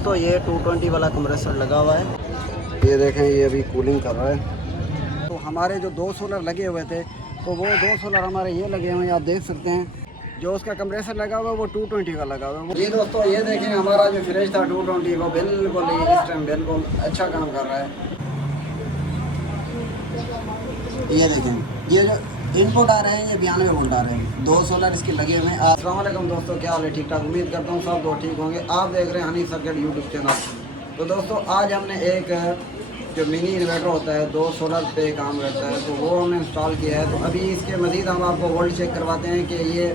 तो ये 220 वाला कंप्रेसर लगा हुआ है। ये देखें, ये अभी कूलिंग कर रहा है। तो हमारे जो 2 सोलर लगे हुए थे, तो वो 2 सोलर हमारे ये लगे हुए हैं, आप देख सकते हैं। जो उसका कंप्रेसर लगा हुआ है वो 220 का लगा हुआ है। जी दोस्तों, ये देखें, हमारा जो फ्रिज था 220 वो बिल्कुल ही इस टाइम बिल्कुल अच्छा काम कर रहा है। ये देखें, ये जो इनपुट आ रहे हैं ये 92 वोल्ट आ रहे हैं। 2 सोलर इसके लगे हुए हैं। अस्सलाम वालेकुम दोस्तों, क्या हाल है? ठीक ठाक, उम्मीद करता हूँ सब ठीक होंगे। आप देख रहे हैं हनी सर्किट यूट्यूब चैनल। तो दोस्तों, आज हमने एक जो मिनी इन्वर्टर होता है 2 सोलर पे काम करता है, तो वो हमने इंस्टॉल किया है। तो अभी इसके मज़ीद हम आपको वोल्ट चेक करवाते हैं कि ये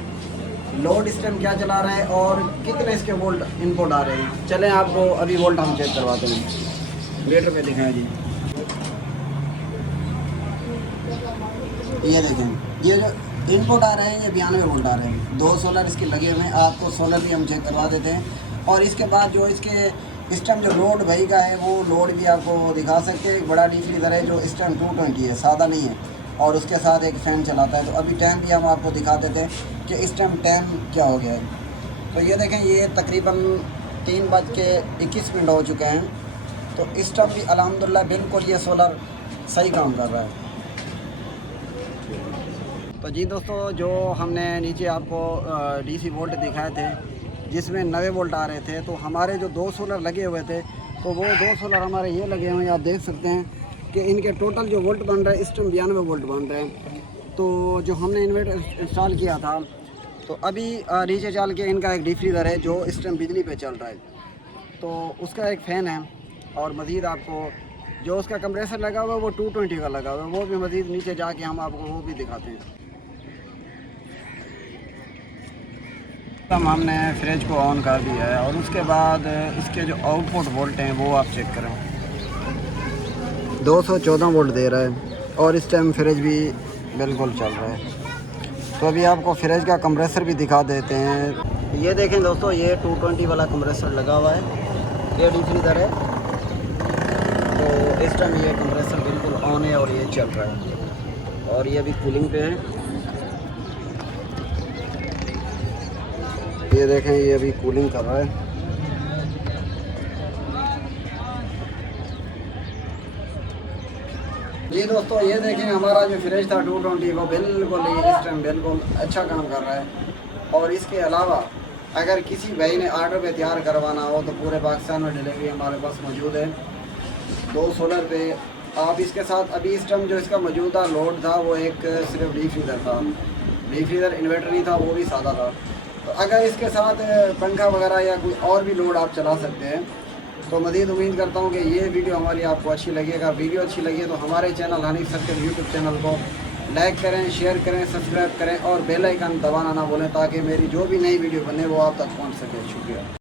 लोड इस टाइम क्या चला रहा है और कितने इसके वोल्ट इनपुट आ रहे हैं। चलें आपको अभी वोल्ट हम चेक करवाते हैं। मीटर पे दिखाएं जी। ये देखें, ये जो इनपुट आ रहे हैं ये 92 वोल्ट आ रहे हैं। 2 सोलर इसके लगे हुए हैं। आपको सोलर भी हम चेक करवा देते हैं। और इसके बाद जो इसके इस टाइम जो लोड भाई का है वो लोड भी आपको दिखा सकते हैं। एक बड़ा डी फ्रीज़र है जो इस टाइम 220 है, सादा नहीं है, और उसके साथ एक फ़ैन चलाता है। तो अभी टाइम भी हम आपको दिखा देते हैं कि इस टाइम टाइम क्या हो गया है। तो ये देखें, ये तकरीबन 3:21 हो चुके हैं। तो इस टाइम भी अल्हम्दुलिल्लाह बिल्कुल ये सोलर सही काम कर रहा है। तो जी दोस्तों, जो हमने नीचे आपको डीसी वोल्ट दिखाए थे जिसमें 90 वोल्ट आ रहे थे, तो हमारे जो 2 सोलर लगे हुए थे, तो वो 2 सोलर हमारे ये लगे हुए हैं। आप देख सकते हैं कि इनके टोटल जो वोल्ट बन रहा है इस टाइम 92 वोल्ट बन रहे हैं। तो जो हमने इन्वर्टर इंस्टॉल किया था, तो अभी नीचे चल के इनका एक डी फ्रीज़र है जो इस टाइम बिजली पे चल रहा है। तो उसका एक फ़ैन है, और मज़ीद आपको जो उसका कंप्रेसर लगा हुआ है वो 220 का लगा हुआ है। वो भी मज़ीद नीचे जाके हम आपको वो भी दिखाते हैं। हमने फ्रिज को ऑन कर दिया है, और उसके बाद इसके जो आउटपुट वोल्ट हैं वो आप चेक करें। 214 वोल्ट दे रहा है, और इस टाइम फ्रिज भी बिल्कुल चल रहा है। तो अभी आपको फ्रिज का कंप्रेसर भी दिखा देते हैं। ये देखें दोस्तों, ये 220 वाला कंप्रेसर लगा हुआ है। ये डी फ्रीज़र है। तो इस टाइम ये कंप्रेसर बिल्कुल ऑन है और ये चल रहा है, और ये अभी कूलिंग पे है। ये देखें, ये अभी कूलिंग कर रहा है। जी दोस्तों, ये देखें, हमारा जो फ्रिज था 220 वो बिल्कुल ही इस टाइम बिल्कुल अच्छा काम कर रहा है। और इसके अलावा अगर किसी भाई ने ऑर्डर पे तैयार करवाना हो तो पूरे पाकिस्तान में डिलीवरी हमारे पास मौजूद है। 2 सोलर पे आप इसके साथ अभी इस टाइम जो इसका मौजूदा लोड था वो एक सिर्फ डी फ्रीज़र था। डी फ्रीज़र इन्वर्टर नहीं था, वो भी सादा था। तो अगर इसके साथ पंखा वगैरह या कोई और भी लोड आप चला सकते हैं। तो मज़ीद उम्मीद करता हूँ कि ये वीडियो हमारी आपको अच्छी लगी। अगर वीडियो अच्छी लगी तो हमारे channel Honey circuit YouTube channel को लाइक करें, शेयर करें, सब्सक्राइब करें, और बेल आइकन दबाना ना भूलें, ताकि मेरी जो भी नई वीडियो बने वो आप तक पहुँच सके। शुक्रिया।